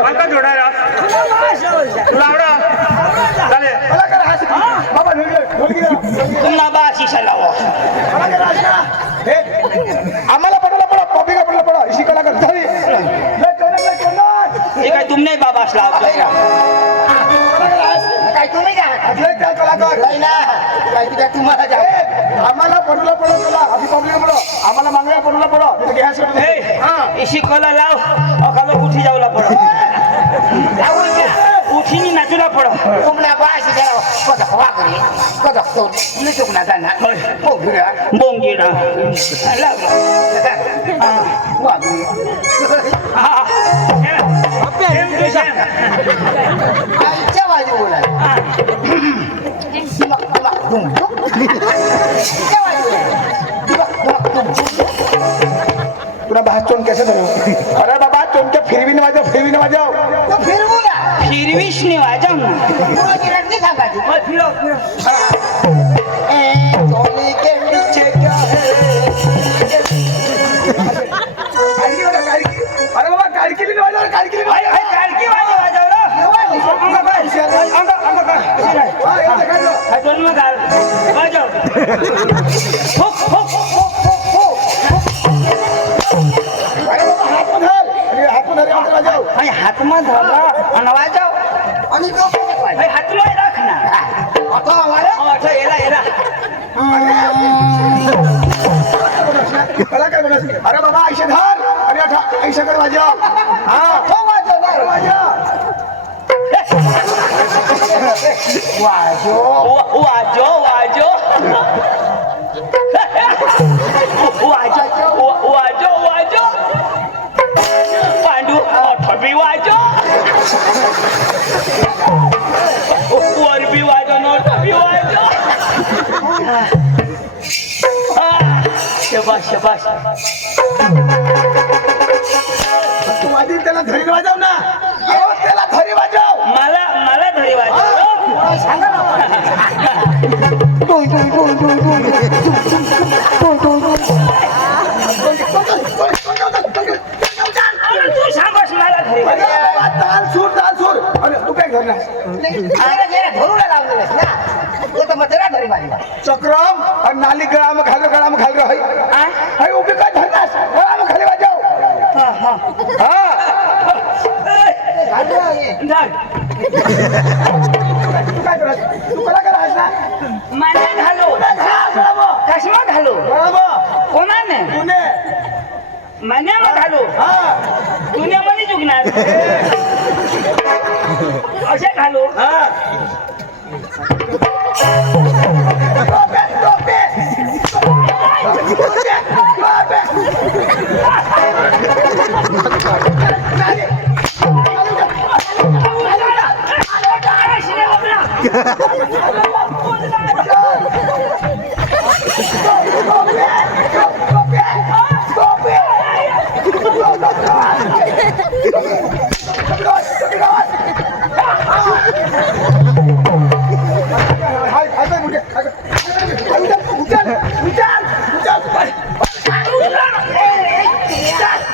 अंका जोडायला तुला आवडा चालेल बाबा तुम्हाला बा शिशा लावा आम्हाला पडला पडा पब्लिक पडला पडा शिकायला कर झाली हे काय तुमने बाबा लाव काय तुम्ही का तुम्हाला जा आम्हाला पडला पडा आधी पब्लिक पडा आम्हाला मागण्या पडला पडा शिकवला लाव अकाला उठी जाऊला पड उठीनी नाचूला पड तुम्हाला बाशी करा कदक वागरे कदक तो तुला चुकना जाणार बोंगिरा बोंगिडा वागरे आईच्या बाजू बोला तुला बाहेर चोन कैसे धरो अरे बाबा चोन के फिरवी न वाजव तो फिरवूया फिरविश ने वाजव ना तुझी रंगी सांगायची सोने के पीछे क्या है अरे बाबा कारकिली न वाजव कारकिली कारकी वाजव हातમાં ધરા અને વાજો आणि ભાઈ હાથમાં રાખ ના आता आम्हाला अच्छा एला एला अरे बाबा ऐसे धर अरे ऐसे कर वाजव हा हो वाजव वाजव वाजव वाजो वाजो वाजो वाजो वाजो पांडू ठबी वाजो वर भी वाजो नो ठबी वाजो शबाश शबाश तू आधी त्याला घरी वाजव ना त्याला घरी वाजव मला मला धरी वाजो सांगा ना तू सांगस मला धरी वाजो ताल सूर अरे तू काय घरला धरूला लावलेलंस ना ते तर मग धरी मारी चक्रम आणि नाली गळाम घाल रहाय हाय उभी काय धरलास गळाम खाली वाजव हा तू काय करत तू कला करायस ना माने घालो कशमा घालो कोणाने पुणे माने मग घालो हा दुनियामध्ये जुगणार असे घालो हा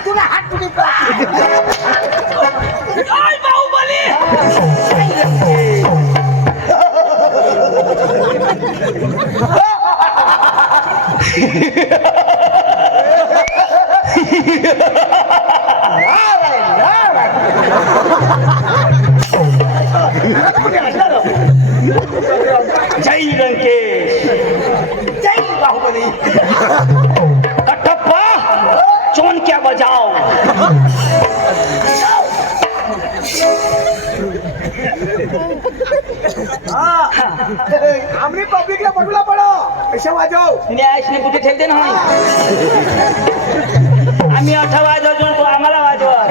तुला हात कुठे बाहुबली जय लंकेश जय बाहुबली कटप्पा चोन क्या बजाओ आम्ही पब्लिकला पडला पडो ऐसे वाजव न्यायने कुठे ठेवते ना आम्ही 8 वाजवतो तो आम्हाला वाजवा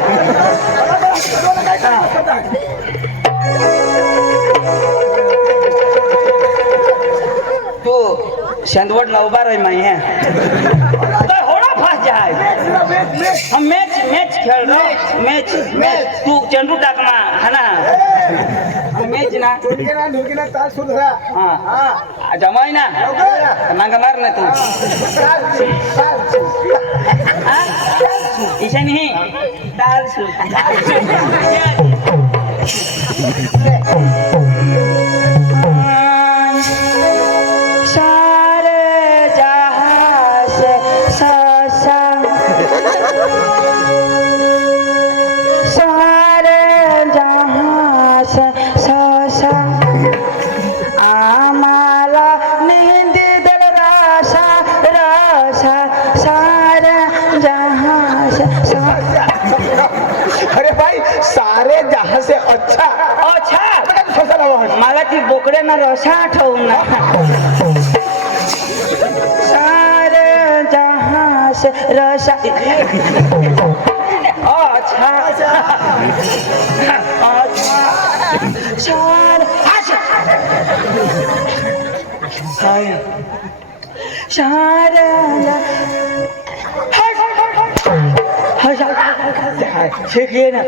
तू शेंदवडला उभा राही माही है तो होड़ा फास जाए हम मैच खेल रहे मैच तू चेंडू टाकना है ना मैच ना ढुकीना ताल सुधरा हाँ जमाई ना मांगा मार ना तू ऐसे नहीं दाल सारे जहां से ससा सारे जहां से ससा आम्हाला मेहंदी दल रसा रसा सारे जहां से अरे भाई सारे जहां से अच्छा अच्छा सोचा ना मला ती बोकडे ना रसा आठवून ना सारे जहां से रसा अच्छा अच्छा सारे सारे शिकिए ना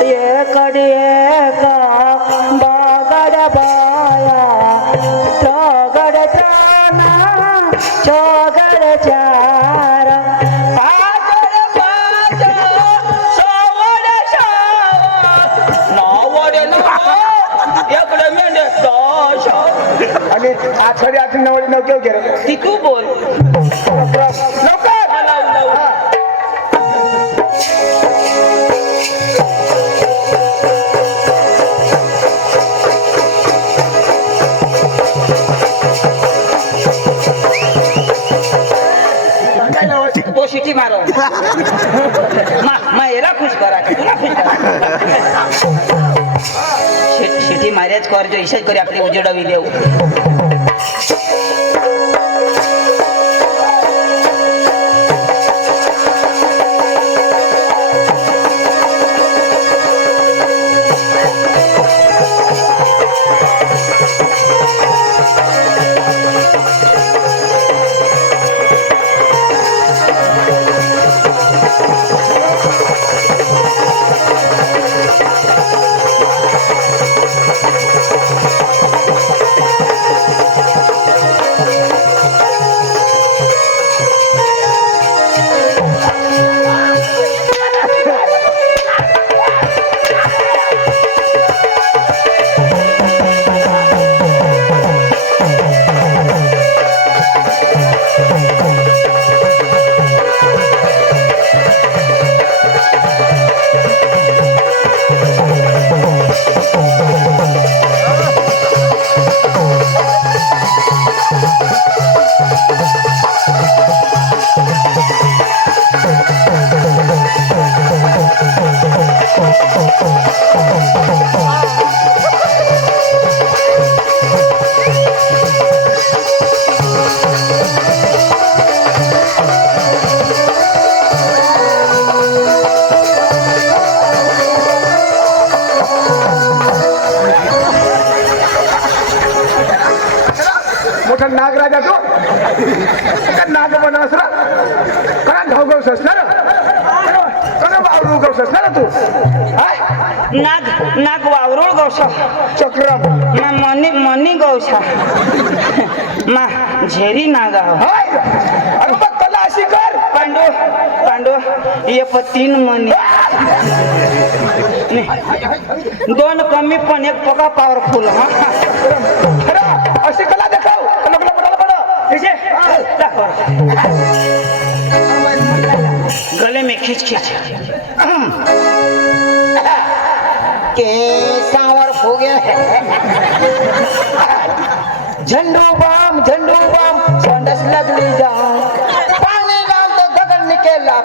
ये कड़िए का बागड़ बाया चौगड़ जाना चौगड़ चारा पागड़ पागड़ सवड़ सावा नवड़ नव एकड़े मेंढे दश आणि आठवडे आठ नवडे नऊ केव गेले ती तू बोल लवकर तो शिटी मारो मैं एला खुश करा तुला खुश करा शिटी मार्याच कर जो इशाच करी आपली उजेडावी देऊ मोठा नागराजा तू का नाग बनवस ना करा धावगाव ससणार करा वावरू गाव ससणार तू हाय नाग नाग वावरोळ गौसा चक्रम मा मनी गौसा मा झेरी नागा हाय अरे मग कला अशी कर पांडू पांडू ये तीन मनी दोन कमी पण एक पका पॉवरफुल हा अरे अशी कला देखाव कला पडायला पडा ठीक है गले में खींच खींच के सांवर हो गया झंडू बाम संडस लगली जाऊं पानी डाल तो गगन निकेला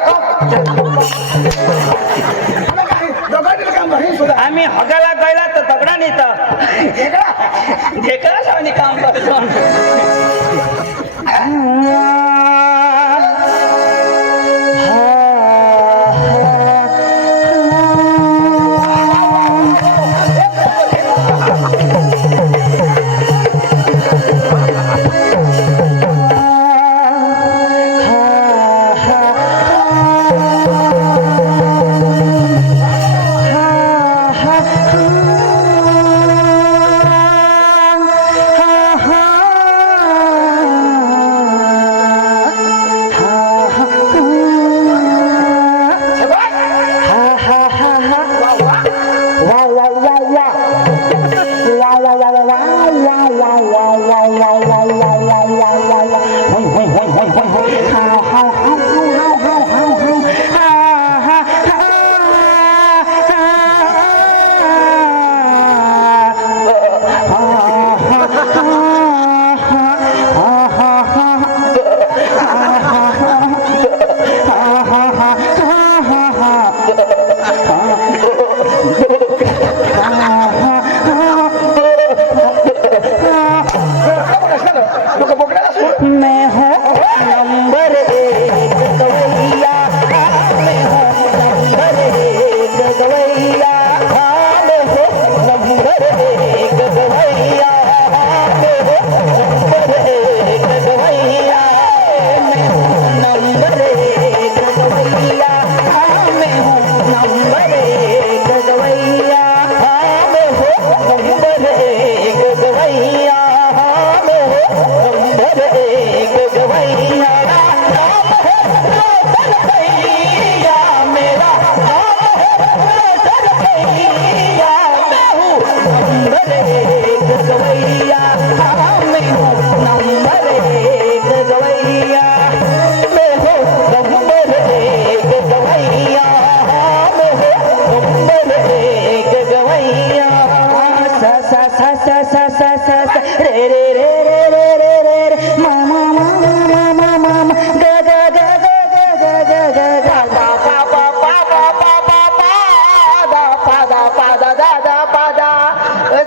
आम्ही हगाला गयला तर दगडा नेत ढेकळा सावनी काम करतो हा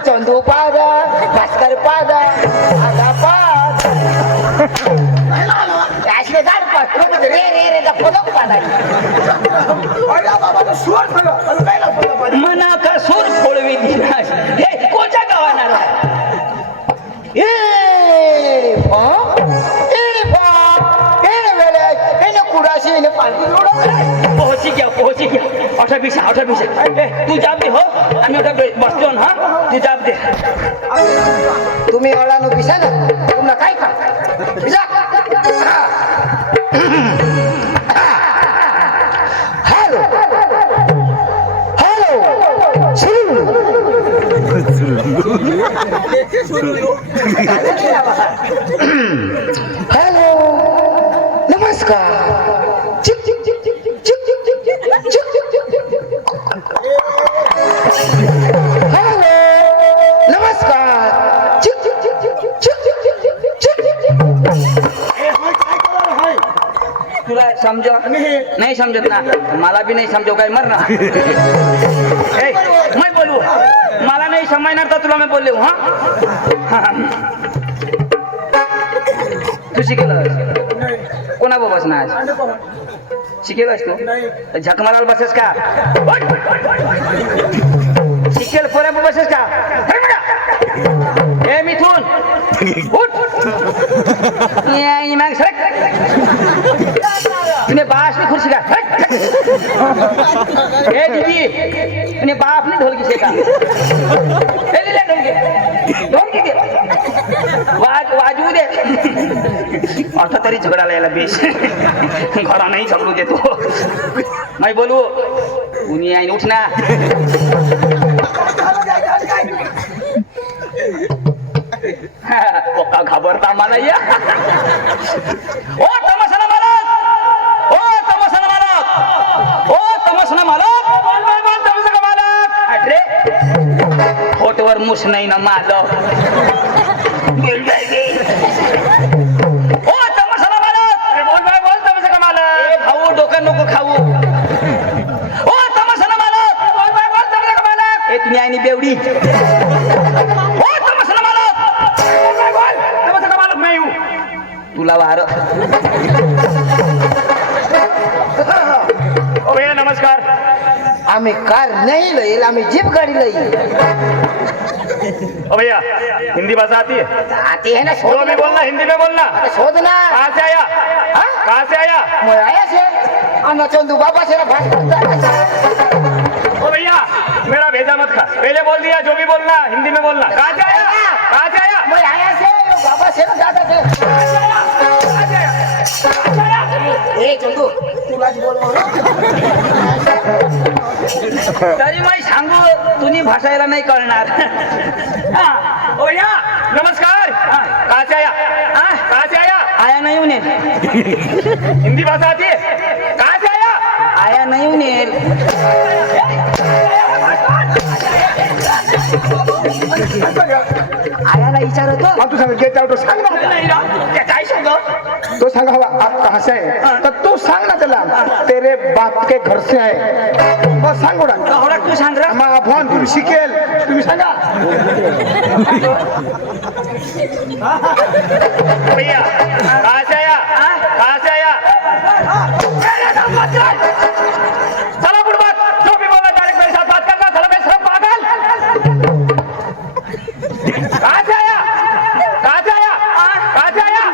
चंदू पाद भास्कर पाद आधा पाद असे गाड पाद रे रे रे पदक पाडायची अरे बाबा सुवर झालं अजून काय लागतं? मना का सूर फोडवी दिनाश हे कोणत्या गावाणार पोहोची घ्या अठा पिसा तू जाब दे हो आम्ही ओटा बसतो ना हा तू जाब दे तुम्ही एवढा नो पिसा ना तुम्हाला काय का पिसा हॅलो हॅलो हॅलो नमस्कार चिक चिक चिक चिक चिक चिक चिक चिक चिक चिक चिक हॅलो नमस्कार चिक चिक चिक चिक चिक चिक चिक चिक चिक चिक तुला समजो नाही समजत ना मला बी नाही समजो काय मर ना ए मैं बोलू मला नाही समजणार तर तुला मैं बोलले हा तू शिकेल कोणा बस ना आज शिकेलस तू झक मारायला बसेस का शिकेल पोऱ्या बसेस का ए मिथून उठ मग सर तूने बास में खुर्सी का ए दीदी तूने बाप ने ढोल की का ले ढोल के वाजू दे आता तरी झगडायला यायला बेस घरा नाही झगडू देतो मैं बोलू उन्ही आहे उठ ना पक्का घाबरता मला या ओ तमसना मालक ओ तमसना मालक ओ तमसना मालक बोल तमसना मालक अरे फोटोवर मुस नाही ना मालक ओ तमसना मालक बोल तमसना मालक ए भाऊ डोकं नको खाऊ ओ तमसना मालक बोल तमसना मालक ए तुम्ही आईनी बेवडी तुला वार ओ भैया नमस्कार आम्ही कार नहीं लईल आम्ही जीप गाड़ी लईल ओ भैया हिंदी भाषा आती है आती है ना जो भी बोलना हिंदी में बोलना शोधना कहाँ से आया कहाँ से आया मैं आया से आना चंदू बाबा से ना ओ भैया मेरा भेजा मत खा पहले बोल दिया जो भी बोलना हिंदी में बोलना कहाँ से आया मैं आया से बाबा से ना दादा से ए चंदू तुला जी बोल तरी मैं सांगू तुम्ही भाषायला नाही कळणार ओ भैया नमस्कार कहाँ से आया कहाँ से आया आया नाही उन्हें हिंदी भाषा आती है कहाँ से आया आया नाही उन्हें आयाला विचारतो तू सांग गेट आउट सांग ना त्या काय सांग तो सांगा हवा आप कहाँ से है तो तू सांग ना त्याला तेरे बाप के घर से है बस सांग उडा थोडा तू सांग रे मग आपण तुम्ही शिकेल तुम्ही सांगा भैया कहाँ से आया कहाँ से आया साला बुड़बक जो भी बोला डायरेक्ट मेरे साथ बात करना साला मैं सब पागल कहाँ से आया कहाँ से आया कहाँ से आया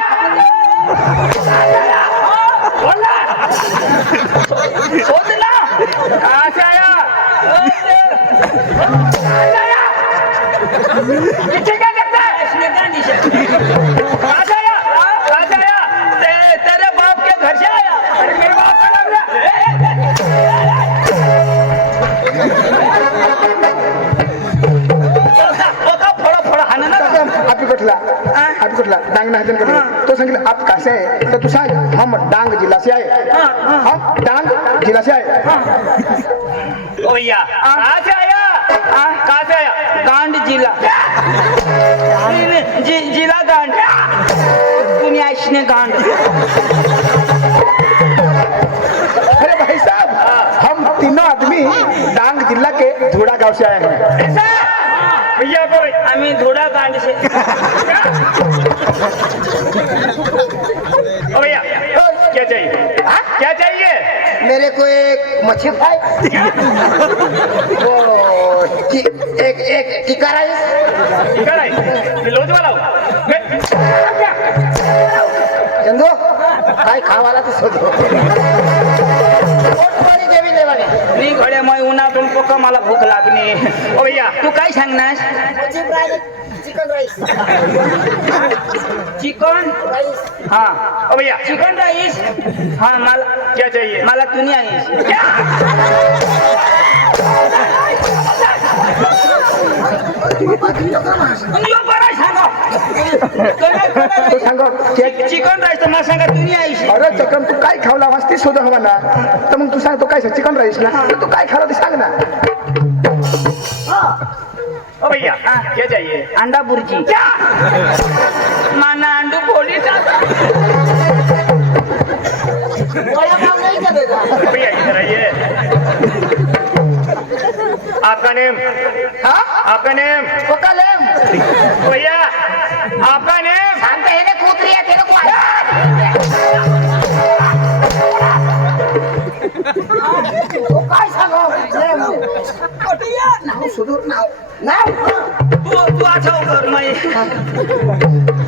बोलना शोधना कहाँ से आया पीछे क्या करता है कहाँ से आया कुठला डांग नाही कधी तो सांगितलं आप कसे आहे तर तू सांग हम डांग जिला से आए हम डांग जिला से आए ओ भैया कहाँ से आया कहाँ से आया गांड जिला जिला गांड दुनिया इसने गांड अरे भाई साहब हम तीनों आदमी डांग जिला के धूड़ा गांव से आए हैं भैया को हमें धोड़ा गांड से ओ भैया क्या चाहिए क्या चाहिए मेरे को एक मच्छी फ्राई एक टिक्का राइस ठीक है भाई लोज वाला चंदू भाई खावाला तो शोधो जेवी नाही बघा मी घड्या मग उन्हातून पोका मला भूक लागली ओ भैया तू काय सांगणार मच्छी fry chicken rice chicken rice हा ओ भैया चिकन राईस हा मला क्या चाहिए मला दुनिया आहे तो सांगा चिकन राईस तर मला सांगा दुनिया आहे अरे चकन तू काय खावला वाजते शोध हवा ना तर मग तू सांग तो काय चिकन राईस ना तर तू काय खाला ते सांग ना ओ भैया क्या चाहिए अंडा बुर्जी माना अंडू पोळी बड़ा काम नहीं करेगा ओ भैया इधर आइए आपका नेम आपका नेम कोकालेम भैया आपका नेम सांगता है ना कुत्री है तेरे को काय सांगो नाव सुधूर नाव तू आठव कर नाही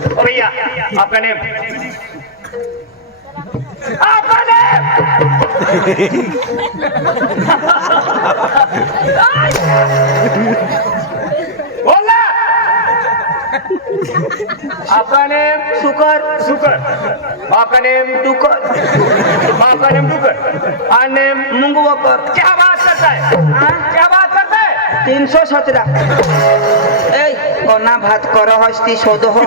ओ भैया आपका नेम आपका नेम बोलना आपका नेम सुकर सुकर आपका नेम डुकर आपका नेम डुकर और नेम मुंगवकर क्या बात करता है क्या बात करता है 317 এই कोना भात कर हस्ती शोध हो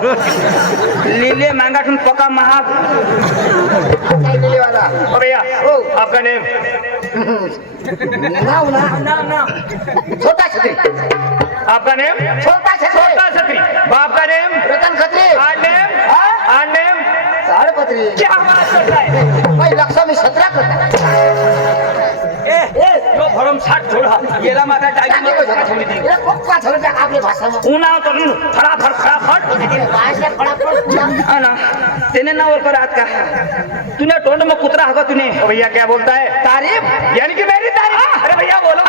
लिले मांगाठून पका महाग वाला ओ भैया आपका नेम नाव ना छोटा छत्री आपका नेम छोटा छत्री छोटा छत्री बाप का नेम रतन खत्री और नेम झाडपत्री क्या बात करता है भाई लक्ष्मी 17 करता यो भरम छाट छोड़ा गेला माता टाकी मध्ये छोडी दी ये पप्पा छोटा आपली भाषा में उन्हा करून फटाफट फटाफट भाषा फटाफट ना तेने ना और करात का तूने टोंड में कुतरा हगा तूने ओ भैया क्या बोलता है तारीफ यानी कि मेरी तारीफ अरे भैया बोलो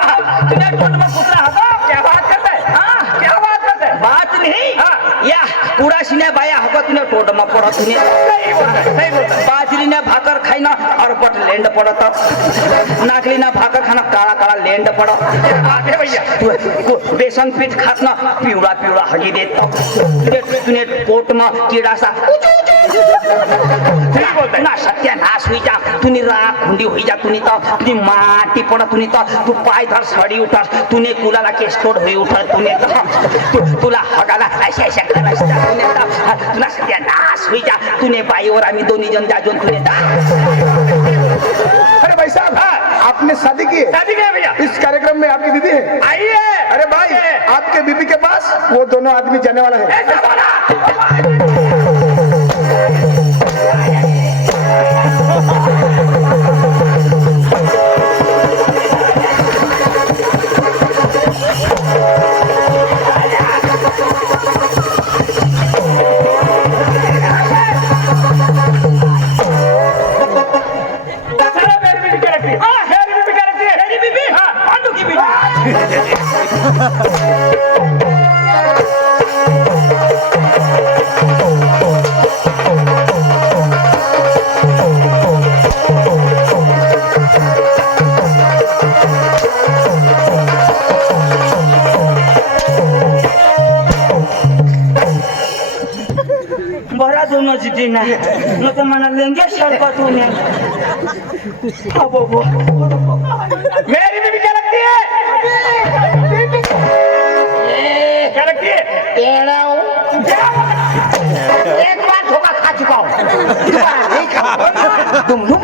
तूने टोंड में कुतरा हगा क्या बात करता है क्या बात करता है बात नहीं हाँ। या कुड़ा सिने बाया हगा तूने टोंड में पड़ा तूने सही बोलता है बाजरी ने भाकर खाइना और पट लेंड पड़त नाकली ना भाकर खाना काळा काळा लेंड पड़त अरे भैया बेसन पीठ खात ना पिवळा पिवळा हगी देत तूने पोट में कीड़ा सा सही बोलता है ना सत्यानाश हुई जा तूने राख हुंडी हुई जा तूने तो तूने माटी पड़ा तूने तो तू पाय धर सड़ी उठा तूने कुलाला केस तोड हुई उठा तूने तो तुला हगाला ऐसे ऐसे करायचं तूने तो तुला सत्यानाश हुई जा तूने बाईवर आम्ही दोन्ही जण जाजून तूने अरे भाई साहब आपने शादी की है? शादी क्या भैया इस कार्यक्रम में आपकी बीबी है आइए अरे भाई आपके बीबी के पास वो दोनों आदमी जाने वाला है ऐसा बोला चलो मेरी बीबी क्या लगती है मेरी बीबी क्या लगती है मेरी बीबी हाँ पांडू की बीबी बरा दोनों जिद्दी ना न तो मना लेंगे शरबत होने अब वो मेरी बीबी क्या लगती है क्या लगती है टेढ़ा हूँ क्या एक बार धोखा खा चुका हूँ दोबारा नहीं खाऊंगा तुम लोग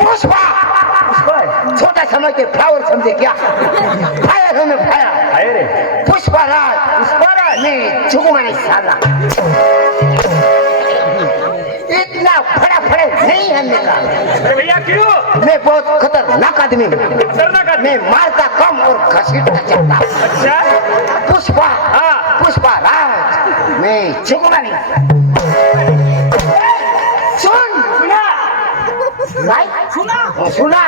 पुष्पा छोटा समझ के फ्लावर समझे क्या फायर हमें फायर आहे रे पुष्पा राज मैं झुकूंगा नहीं साला इतना फटाफट नहीं हलने का अरे भैया क्यों मैं बहुत खतरनाक आदमी हूँ खतरनाक आदमी? मैं मारता कम और घसीटता चलता अच्छा पुष्पा हाँ। पुष्पा राज मैं झुकूंगा नहीं सुन सुना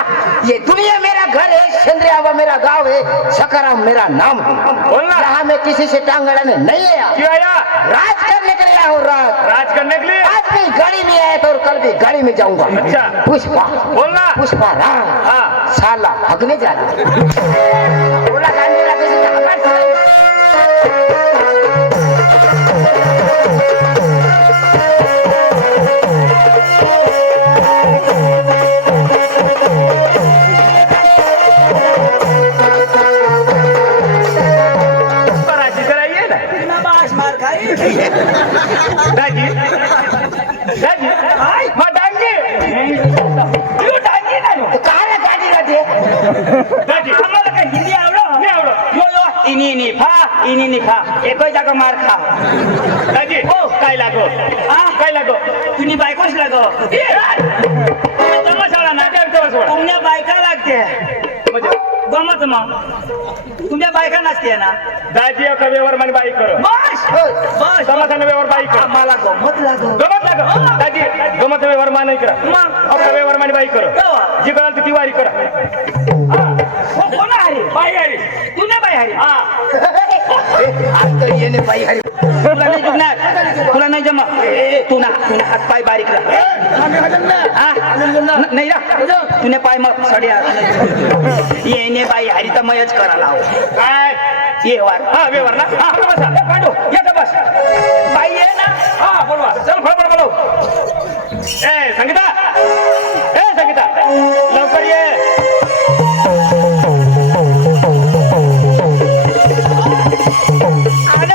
ये दुनिया मेरा घर है चंद्रियावा मेरा गांव है सकाराम मेरा नाम है बोलना। यहाँ मैं किसी से टांग अड़ाने नहीं आया क्यों आया राज करने के लिए आया हूँ राज राज करने के लिए आज भी गाड़ी में आया था और कल भी गाड़ी में जाऊंगा अच्छा। पुष्पा बोलना। पुष्पा राज हाँ। साला भगने जा रहा बोला गांधी राजे से हमारे राजी कराइए ना बास मार खाई राजी राजी हाँ डांगे क्यों डांगे ना कहाँ गाड़ी राजे राजी आम्हाला काय हिंदी आवडो नाही आवडत. यो यो इनी खा एकच जागा मार खा राजी हो काय लागो काय लागो तुम्ही बायकोच लागो तमाशाला ना तमाशाला. तुमच्या बायका लागते म्हणजे गमत मग तुमच्या बायका नसते ना दाजी एका व्यवहार मान बाई करो बस बस समाधान व्यवहार बाई करो मला गमत लागो गमत लागो दाजी गमत व्यवहार मान नाही करा मग आपला व्यवहार मान बाई करो केव्हा? जी कराल ती वारी करा हो कोण हरी बाई आहे तुझ्या बाई हरी हा आज तो ये ने भाई हरी तुला नाही जमणार तुला नाही जमा तू ना हात पाय बारीक राह नाही रा तुने पाय मग सड्या येणे बाई हरी तर मयच करायला हवं काय ये वार हा व्यवहार ना हा बसा पांडू येतो बस बाई ये ना हा बोलवा चल फळफळ बोलव ए संगीता लवकर ये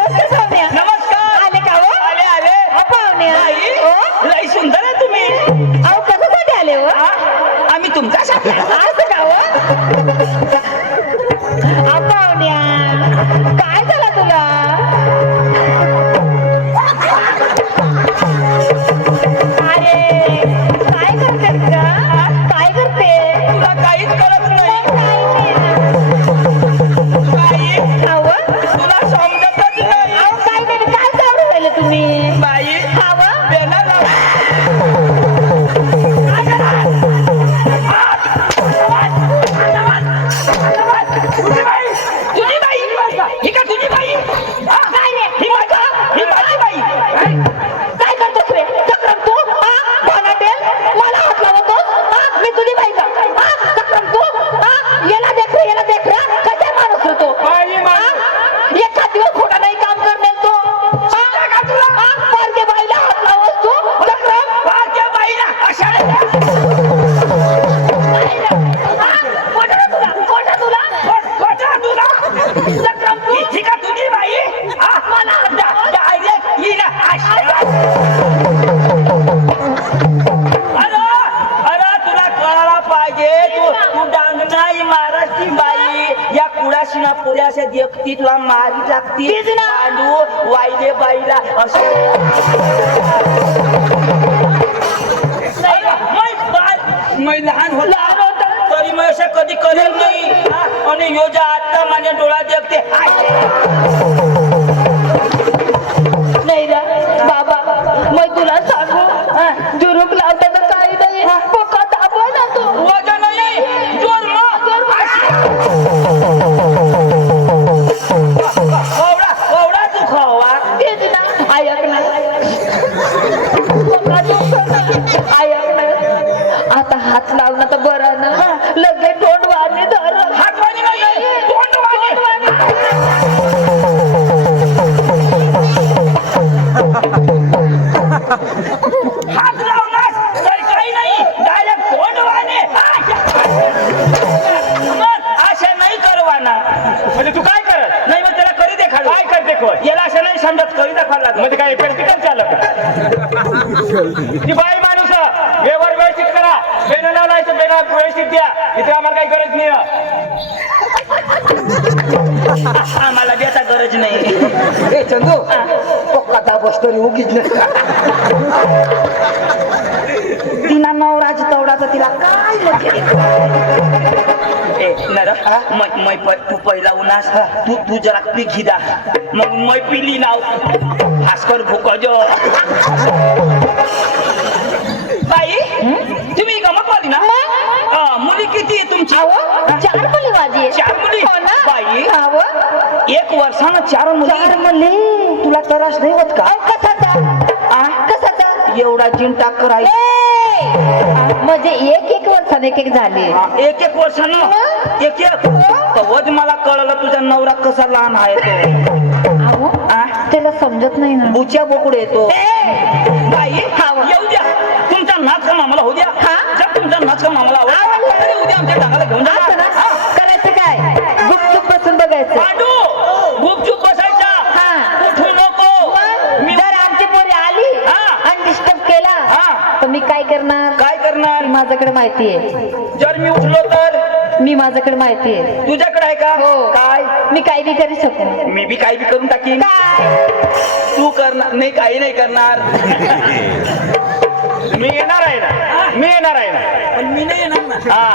नमस्कार आले का हो? आले आले पाहुणे बाई, लई सुंदर आहे तुम्ही अहो कशासाठी आले हो हा? आम्ही तुमच्यासाठी असं का हो पाहुण्या काय झालं तुला अरे काय करतेस का काय करते तुला काहीच कळत नाही बाई, खाव तुला समजतच नाही अहो काय नाही काय चालू राहिले तुम्ही बाई खाव बेला लाव. तुझी बाई ही का तुझी बाई हा? काय रे ही माझी बाई काय करतोस रे चक्रम तू बोनाटेल मला हात लावतोस मी तुझी बाई का चक्रम तू याला देख रे कसा माणूस रे तो बाई माणूस. एका दिवस खोटा नाही काम करणे तो पोरगे बाईला हात लावस तू चक्रम भाग्य बाईला अशा कोटा तुला चक्रम तू ही का तुझी बाई हा? डायरेक्ट ही ना अरे तुला कळायला पाहिजे तू डांग नाही महाराष्ट्री बाई या कुडाशीना पुऱ्याच्या देखती तुला मारी लागती तीच ना. पांडू वाईले बाईला असं मैं लहान होता तरी मी असं कधी करेल नाही हा? आणि योजा आता माझ्या डोळा देखते नाही रे बाबा मग तुला सांगू जुरूक लावता तर काही नाही पोका दाबवा ना तू वजन नाही जोर कवडा तू खावा तेच ना ऐक ना पोका दुखत ना. ऐक ना आता हात लावणं तर बरं ना लगेच तोंड वाढणे धर हात वाणी नाही तोंड वाणी देखवत याला असं नाही समजत कवी दाखवायला लागत म्हणजे काय प्रॅक्टिकल चालक ती बाई माणूस व्यवहार व्यवस्थित करा बेना लावायचं बेना व्यवस्थित द्या इथे आम्हाला काही गरज नाही आम्हाला बी आता गरज नाही ए चंदू पक्का दाबस तरी उगीच नाही तिला नवराज तवडाचा तिला काय ए नर तू पहिला उन्हास तू जरा पिघी दा मग मै पिली नाव भास्कर भुकजो बाई तुम्ही गमत वाली ना मुली किती आहे तुमची 4 मुली माझी आहे. 4 मुली हो ना? बाई अहो, 1 वर्षानं 4 मुली 4 मुली तुला त्रास नाही होत का कसाचा कसाचा एवढा जिंटा करायचा म्हणजे एक वर्षाने एक झाले 1 वर्षानं एक तवच मला कळलं तुझा नवरा कसा लहान आहे तो अहो त्याला समजत नाही ना बुच्या बोकडे येतो बाई येऊ द्या तुमचा नाच का मामाला होऊ द्या जर तुमचा नाच का मामाला आवडला तरी उद्या आमच्या टांगाला घेऊन जा असं ना? करायचं काय गुपचूप बसून बघायचं पांडू गुपचूप बसायचा हा. उठू नको मी जर आमची पोरी आली हा. आणि डिस्टर्ब केला हा. तर मी काय करणार काय करणार माझ्याकडे माहिती आहे जर मी उठलो तर मी माझ्याकडे माहिती आहे तुझ्याकडे आहे का हो. काय मी काही बी करू शकतो मी बी काही बी करून टाकीन काय तू करणार नाही काही नाही करणार मी येणार आहे ना मी येणार आहे ना पण मी नाही येणार ना हा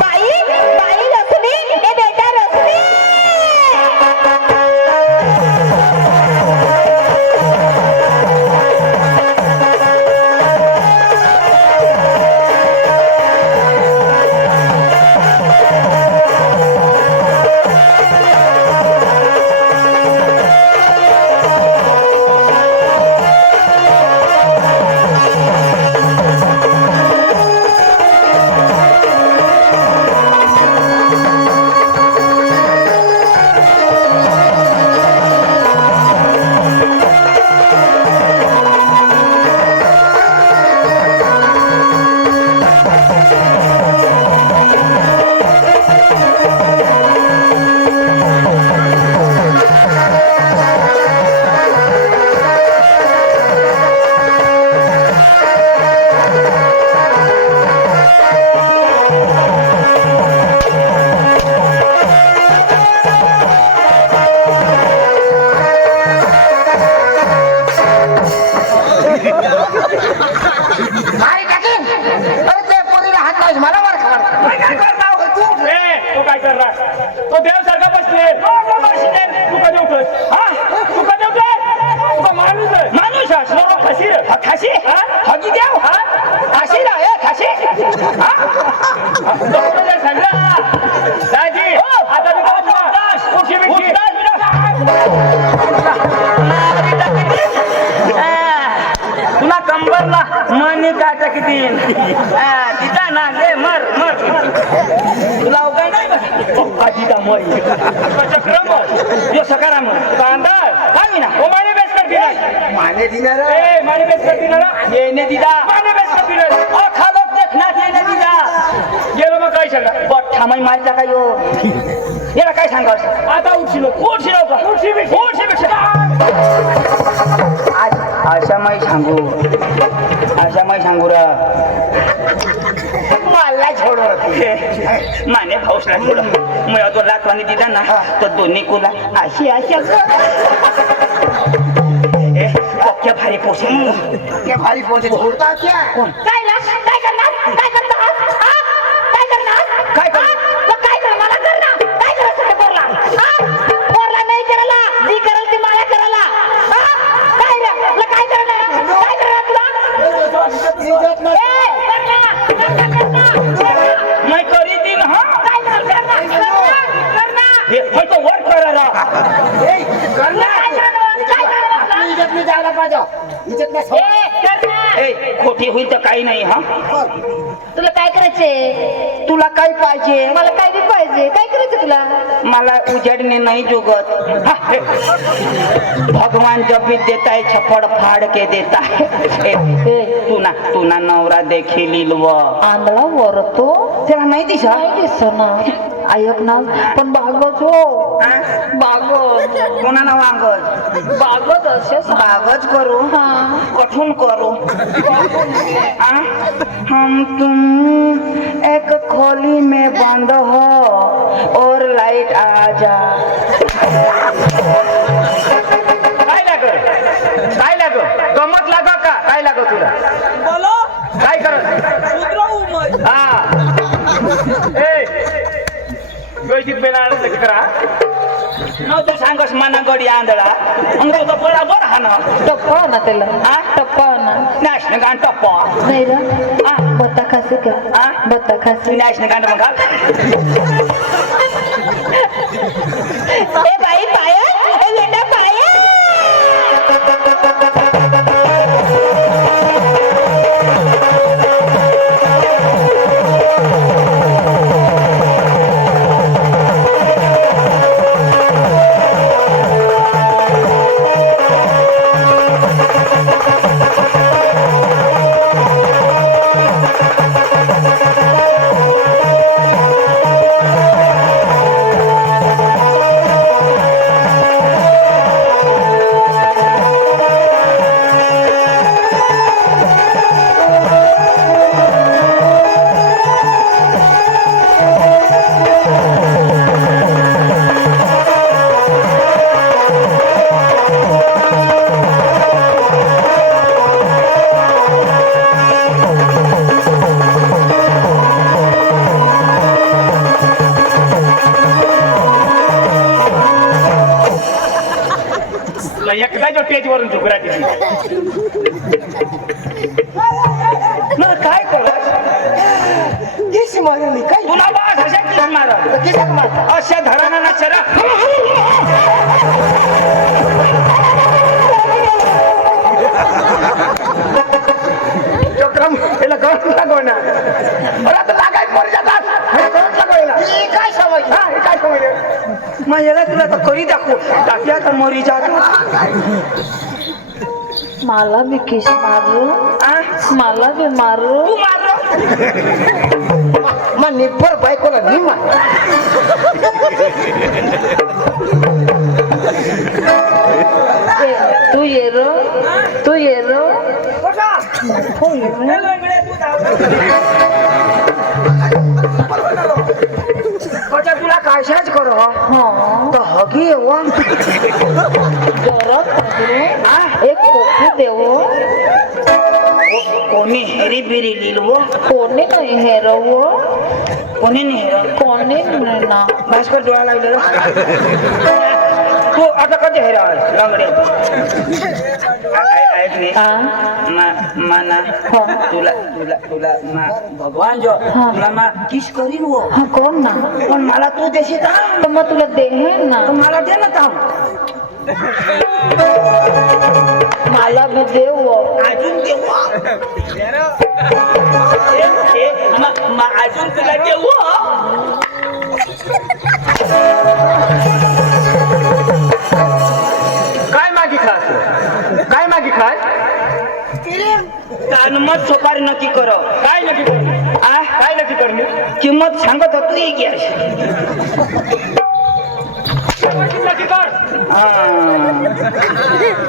बाई बाई रसनी ए बेटा रसनी काय टाकेन अरे ते पोरीला हात लावून मला मार खाणार काय करणार तू तो काय करणार तो देव सारखा बसले तू कधी उठतोस हा तू कधी उठतोस तुका माणूस आहे माणूस असो खाशी रे खाशी हा? हगी द्याव हा? खाशी ना ए खाशी सांगला दाजी आता मी काय उठी बिठी तुला कंबरला मनी काटा किती तिचा ना घे मर मर तुला अवघड नाही बघ तिचा मय चक्रम यो सकाराम कांदा काय ना ओ माने बेस करती ना माने दिनार ए माने बेस करती ना येणे दिदा माने बेस करती ना खालत देखण्यात येणे दिदा गेलो मग काय सांगा बठ्ठा मै मारता काय यो याला काय सांगावं आता उठशिलो उठशिलो का उठशी बिठी अशा माई सांगू र मला छोडवर माने भाऊसला थोडं मग तो लाखवानी दिदा ना तर दोन्ही कुला अशी पक्क्या भारी पोसे ते भारी पोहोचे छोडता क्या काय ना काय करणार काय करणार हा? काय करणार काय करणार? हा? मग काय कर मला कर ना काय करायचं ते पोरला हा? पोरला नाही करायला जी कराल ती मला करायला हा? काय रे तुला काय करणार तुला ए, कर ना. मैं करी दिन हा काय करणार हे फक्त वर करायला काय करणार इज्जत में जायला पाहिजे इज्जत में ए, करणार. ए खोटी होईल तर काही नाही हा तुला काय करायचे तुला काय पाहिजे मला काय बी पाहिजे काय करायचं तुला मला उजड़ने नहीं जोगत हा, हे. भगवान जब भी देता है छप्पड़ फाड़ के देता है ए, तू ना नवरा देखी लीलव आंधळा वरतो तेरा नहीं दिशा काय दिसना ऐक ना पण बागच हो हा? बागच कोणा नाव अंगज बागच असे कागज करू हा कठून करू आ? हम तुम एक खोली में बंद हो और लाइट आ जा काय लाग गमत लाग का काय लाग तुला बोलो काय करत हा ए गोष्टीत बेला करा न तू सांगस मना गडी आंधळा अंग तो बरोबर हा ना टप्पा ना त्याला हा? टप्पा ना नॅशनल गाण टप्पा नाही रा बत्ता खासी का हा? बत्ता खासी नॅशनल गाण मग ए बाई पाया ए बेटा पाया एकदा जो टेजवरून झुकरा काय करत तुला वास अशा किस मारा अशा धराना ना चरा चक्रम याला गरज लागवणार अरे आता लागायच मर जातात हे गरज लागवायला ही काय समज हा हे काय समजले मग याला तुला तर करी दाखवू टाकल्या तर मरी जातो मला भी किस मारू आ? मला भी मारू तू मारलो मग निब्बर बायकोला निमा तू ये रो तू ये रो कचा तुला काशाच कर हाँ तर हगी येवा जरा पकड़ो एक कोकी देवो कोणी हेरी बिरी लिलवो कोणी नाही हेरवो कोणी नाही हेर कोणी नाही ना भास्कर डोळा लागलेला तू आता कधी हेरा लंगडे माना हाँ. तुला तुला तुला मा भगवान जो हाँ. तुला मा किस करीन वो हाँ कोण ना पण मला तू देशी थांब तर मग तुला देहे ना तर मला दे ना थांब मला भी देव अजून देऊ अजून तुला देऊ काय मागी खास काय मागी खाय कानमत सोपारी नक्की कर काय नक्की करू काय नक्की करणे किंमत सांगत तू एक नक्की कर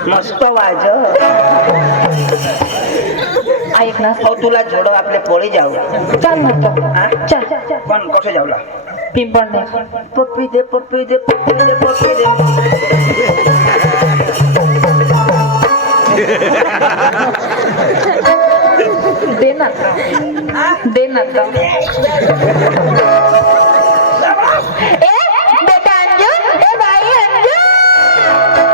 मस्त वाज ऐक ना हो तुला जोड आपले पोळी जाऊ चल ना तो हा? चल पण कसं जाऊला पिंपळने पप्पी दे पप्पी दे पप्पी दे पप्पी दे दे ना दे ना तो ए बेटा अंजू ए भाई अंजू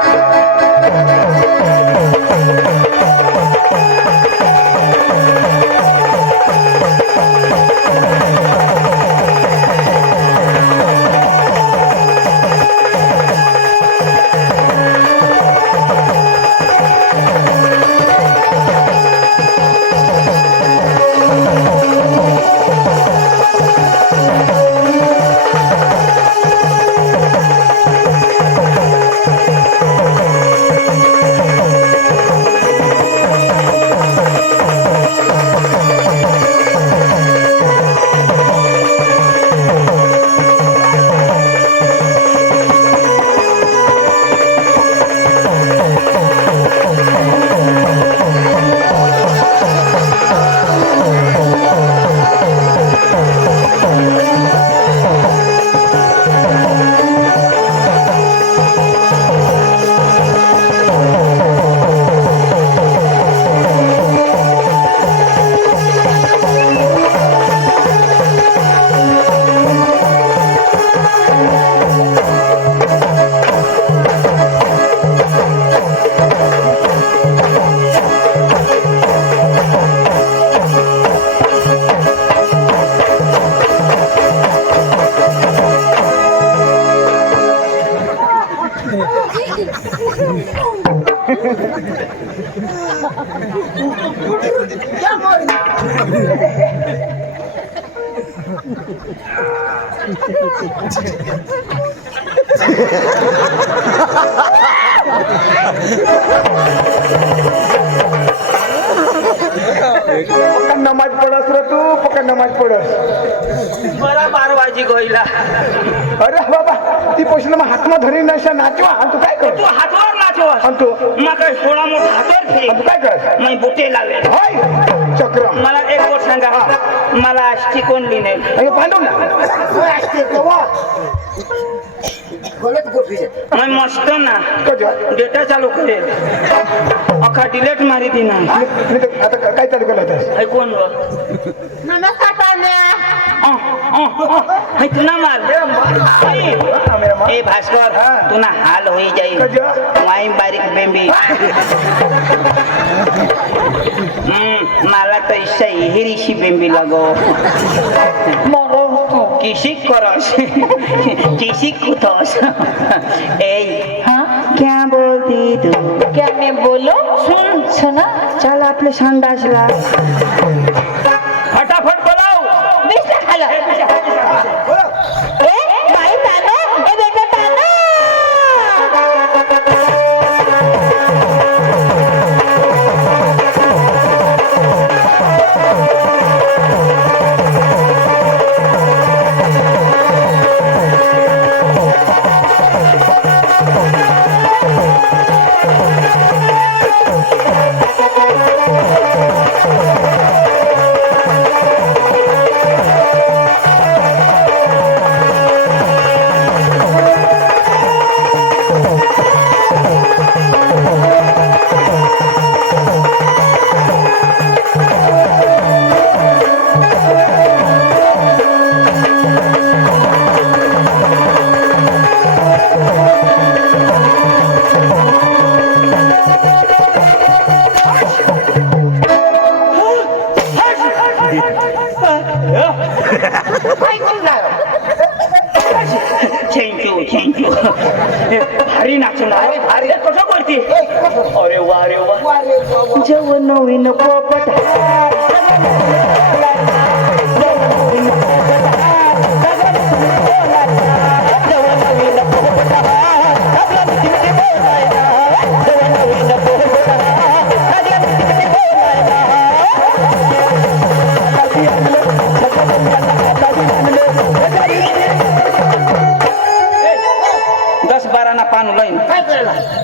पक्का नमाज पडस रे तू, पक्का नमाज पडस. बरा 12 वाजी गईला. अरे बाबा ती पैसे मग हातमा धरी नशा नाचवा आणि तू काय कर तू हातवर नाचवस. आणि तू मग थोडा मोठा हातवर आणि ठेव. तू काय कर मी बुटे लावेल. होय चक्र मला एक गोष्ट सांगा, मला आष्टी कोण लिहिल? अरे पांडव ना मग मस्त ना कजा डेटा चालू करेल. अख्खा डिलेट मारी दी ना. आता काय चालू केलं होतं हे कोण ग? नमस्कार पाहुण्या. हे तुला माल. ए भास्कर तू ना हाल होई जाईल. माई बारीक बेंबी. मला तर हिरीशी बेंबी लगो. किसी करस किसी कुतस. ए क्या बोलती तू? क्या मैं बोलो? सुन सुना चल आपले संडासला. फटाफट बोलाव. मिस्टर खाला. ए बाई तानो, ए बेटा तानो. थँक्यू. भारी नाचणार. भारी कसं करते? अरे वा रे वा. जेवण नवीन पोपट. पानू लाईन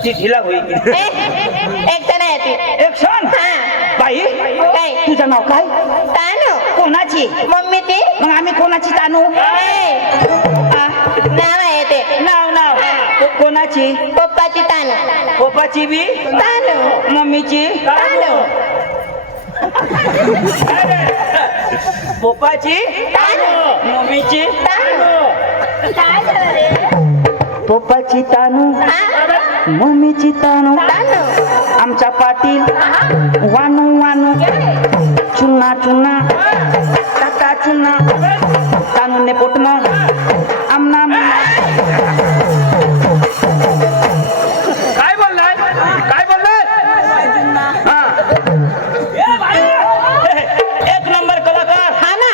ती ढिला होईल. एक जण आहे ती. एक क्षण. बाई काय? तुझं नाव काय? तानो. कोणाची? मम्मी ती. मग आम्ही कोणाची तानू? नाव आहे ते. नाव कोणाची? पप्पाची तानो. पप्पाची बी तानो. मम्मीची तानो. पप्पाची तानो. मम्मीची तानो. काय झालं रे? पप्पाची तानू मम्मीची तानू. तानो. आमच्या पाटील वानू वानू चुना चुना टाटा चुना तानूने पोटणं आमना काय बोललाय? काय बोललाय? एक नंबर कलाकार. हा ना.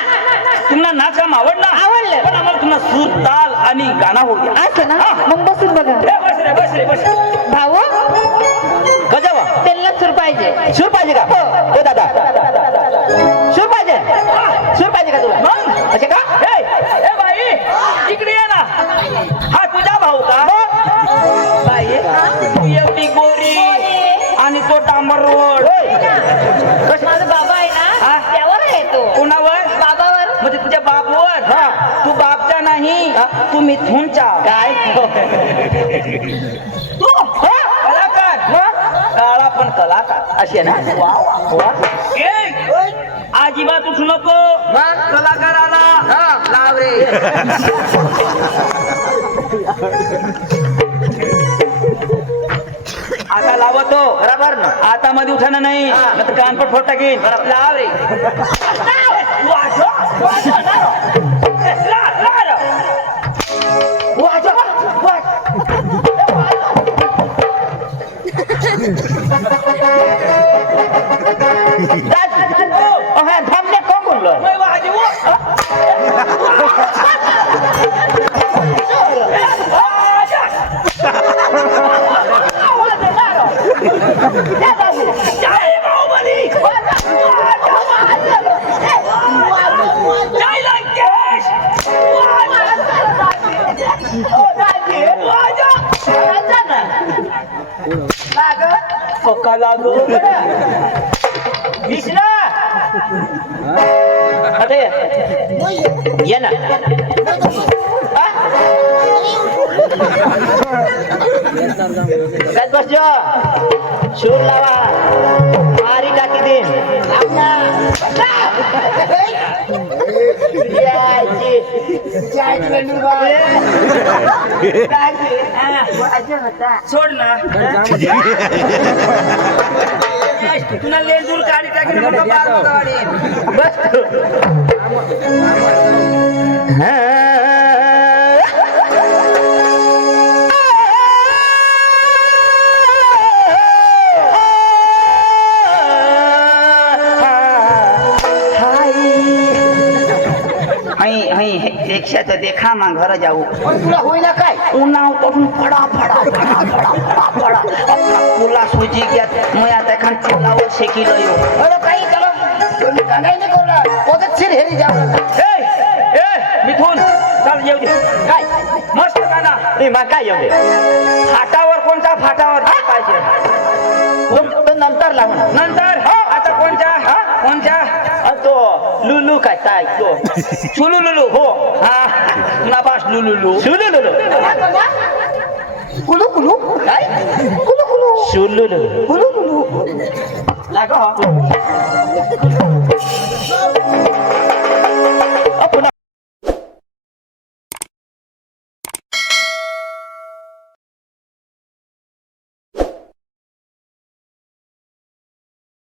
तुम्हाला नाच काम आवडला? आवडलं. पण आम्हाला तुम्हाला सूर ताल आणि गाणं होऊ द्या. असं ना. मग बसून बघा. बस रे. भाऊ गजावा त्यांना सूर पाहिजे. सूर पाहिजे का? हो दादा सूर पाहिजे का तुला? असे का? ए बाई इकडे ये ना. हा तुझा भाऊ का? बाई तू एवढी गोरी आणि तो डांबर रोड. माझा बाबा आहे ना त्यावर आहे तो. कोणावर? बाबावर. म्हणजे तुझ्या बापवर. तू बापचा नाही तू मिथूनचा. काय तू कलाकार काळा पण कलाकार असे ना. वा अजिबात उठू नको. कलाकार आला लाव रे. आता लावतो बरोबर ना. आता मध्ये उठाना नाही तर कानपट फोड टाकीन. लाव रे. जय बाहुबली जय लंकेश पक्का लागो विष्णा अरे ये ना काय बसजो शूर लावा मारी टाकी दिन सोड ना तुला लेंदूर काढी टाकी बस रिक्षाचं देखा मा घर जाऊ तुला होईना काय उन्हाव पडून फडा फडा फडा फडा फडा फडा आपला पुला सुजी घ्या मग आता खान चुलावर शेकील येऊ अरे काही त्याला गाणं नाही करणार पदतशीर हेरी जाऊ मिथून चल येऊ दे काय मस्त गाणा ए मग काय येऊ दे फाटावर कोणता फाटावर पाहिजे नंतर लागणार नंतर आता कोणत्या तो लुलू काय तो चुलू लुलू हो हा नाबास लुलू चुलू लुलू कुलू कुलू काय कुलू कुलू चुलू लुलू कुलू कुलू लागो